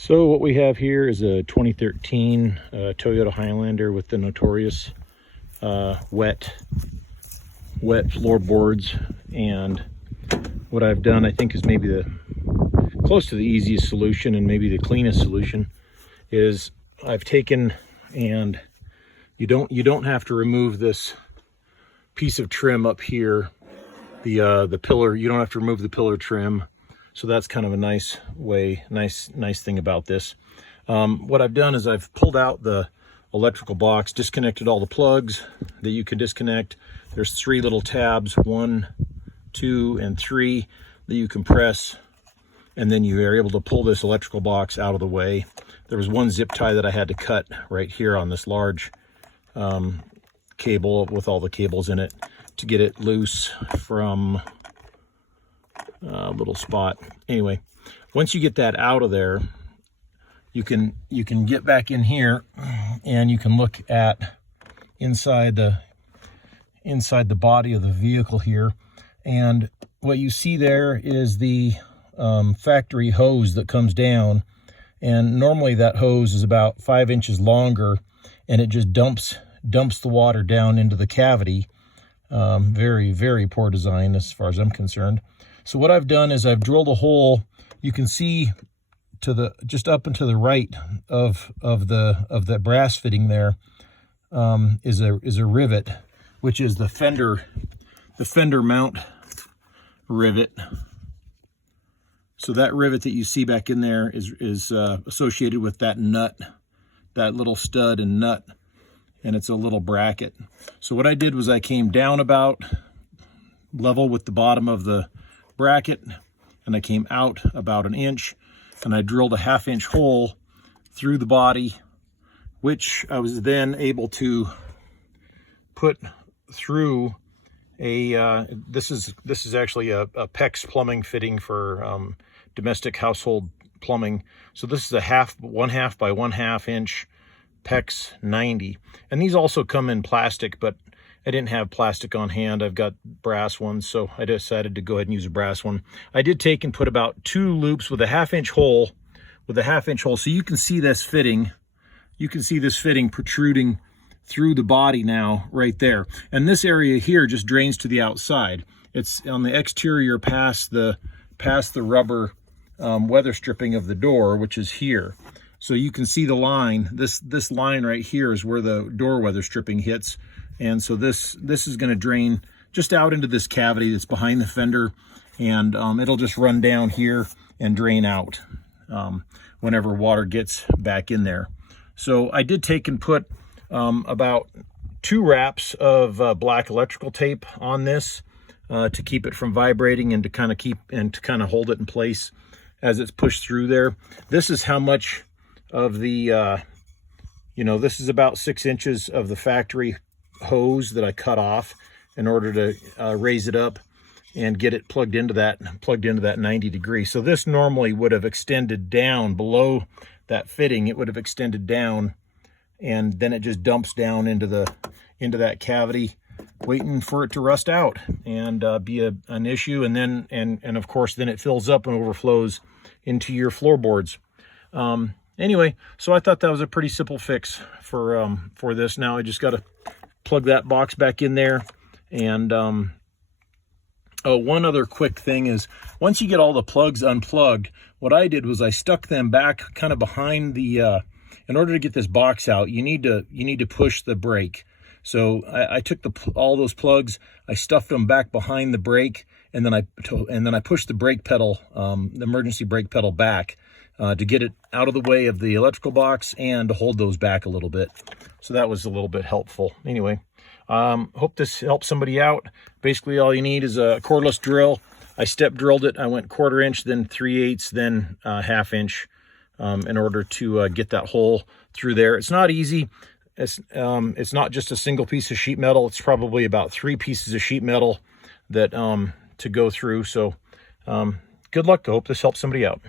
So what we have here is a 2013 Toyota Highlander with the notorious wet floorboards. And what I've done, I think, is maybe the close to the easiest solution and maybe the cleanest solution, is I've taken, and you don't have to remove this piece of trim up here, the pillar. You don't have to remove the pillar trim. So that's kind of a nice thing about this. What I've done is I've pulled out the electrical box, disconnected all the plugs that you can disconnect. There's 3 little tabs, 1, 2, and 3, that you can press, and then you are able to pull this electrical box out of the way. There was one zip tie that I had to cut right here on this large cable with all the cables in it to get it loose from a little spot. Anyway, once you get that out of there, you can get back in here and you can look at inside the body of the vehicle here, and what you see there is the factory hose that comes down, and normally that hose is about 5 inches longer, and it just dumps the water down into the cavity. Very poor design as far as I'm concerned. So what I've done is I've drilled a hole. You can see just up and to the right of the brass fitting there is a rivet, which is the fender mount rivet. So that rivet that you see back in there is associated with that nut, that little stud and nut, and it's a little bracket. So what I did was I came down about level with the bottom of the bracket, and I came out about 1 inch, and I drilled a 1/2 inch hole through the body, which I was then able to put through a this is actually a PEX plumbing fitting for domestic household plumbing. So this is a 1/2 by 1/2 inch PEX 90, and these also come in plastic, but I didn't have plastic on hand. I've got brass ones, so I decided to go ahead and use a brass one. I did take and put about 2 loops with a 1/2 inch hole, so you can see this fitting. You can see this fitting protruding through the body now, right there. And this area here just drains to the outside. It's on the exterior past the rubber weather stripping of the door, which is here. So you can see the line. This line right here is where the door weather stripping hits. And so this is going to drain just out into this cavity that's behind the fender, and it'll just run down here and drain out whenever water gets back in there. So I did take and put about 2 wraps of black electrical tape on this to keep it from vibrating and to kind of hold it in place as it's pushed through there. This is how much of the this is about 6 inches of the factory hose that I cut off in order to raise it up and get it plugged into that 90 degree. So this normally would have extended down below that fitting. It would have extended down, and then it just dumps down into that cavity, waiting for it to rust out and be an issue. And then and of course then it fills up and overflows into your floorboards. Anyway, so I thought that was a pretty simple fix for this. Now I just got to plug that box back in there. And one other quick thing is, once you get all the plugs unplugged, what I did was I stuck them back kind of behind the in order to get this box out, you need to push the brake. So I took all those plugs, I stuffed them back behind the brake, and then I pushed the brake pedal, the emergency brake pedal back to get it out of the way of the electrical box and to hold those back a little bit. So that was a little bit helpful. Anyway, hope this helps somebody out. Basically, all you need is a cordless drill. I step drilled it. I went 1/4 inch, then 3/8, then 1/2 inch in order to get that hole through there. It's not easy. It's not just a single piece of sheet metal. It's probably about 3 pieces of sheet metal that to go through. So good luck. I hope this helps somebody out.